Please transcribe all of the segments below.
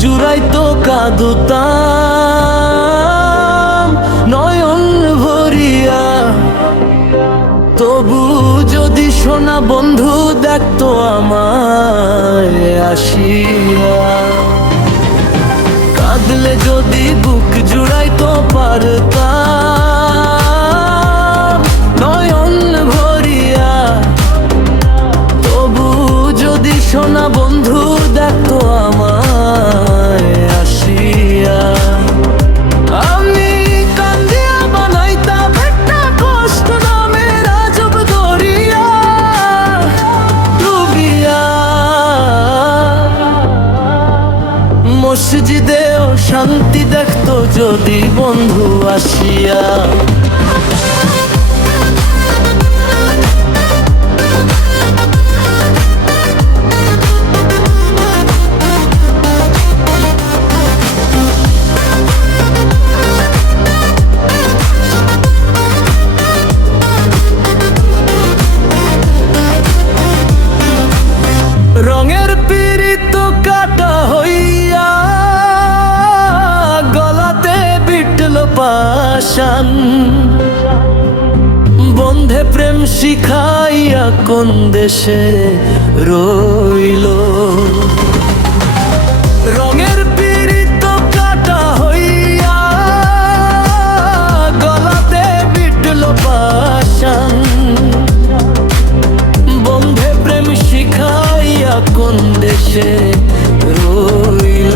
জুড়াইতো কাঁদতাম নয়ন ভরিয়া। তবু যদি সোনা বন্ধু দেখতো আমায় আসিয়া, কাঁদলে যদি বুক জুড়াইতো পারতাম নয়ন ভরিয়া। তবু যদি সোনা বন্ধু দেখতো আমায় আসিয়া, আমি কান্দিয়া বানাইতাম একটা কষ্ট নামের আজব দরিয়া ডুবিয়া। মসজিদেও শান্তি দেখতো যদি বন্ধু আসিয়া। রঙের পীড়িত কাটা হইয়া গলাতে বিটল পাশান। বন্ধে প্রেম শিখাইয়া কোন দেশে রইল। রঙের পীড়িত কাটা হইয়া গলাতে বিটল পাশান। বন্ধে প্রেম শিখাইয়া কোন দেশে রইল।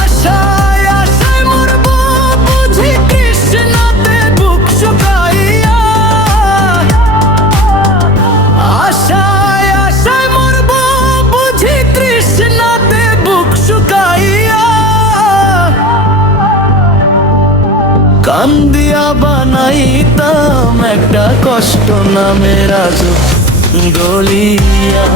আশায় আশায় মরব বুঝি তৃষ্ণাতে বুক শুকাইয়া। আশায় আশায় মরব বুঝি তৃষ্ণাতে বুক শুকাইয়া। কান্দিয়া বানাইতাম একটা কষ্ট নামের আজব দলিয়া।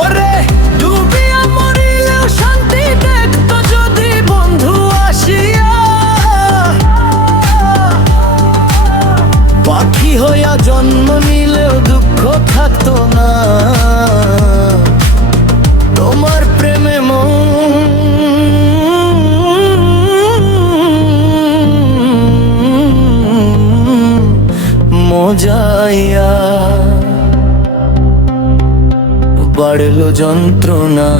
ওরে ডুবিয়া মরিলেও শান্তি দেখতো যদি বন্ধু আসিয়া। পাখি হইয়া জন্ম নিলেও দুঃখ থাকতো না তোমার প্রেমে মজাইয়া। বাড়লো যন্ত্রণা।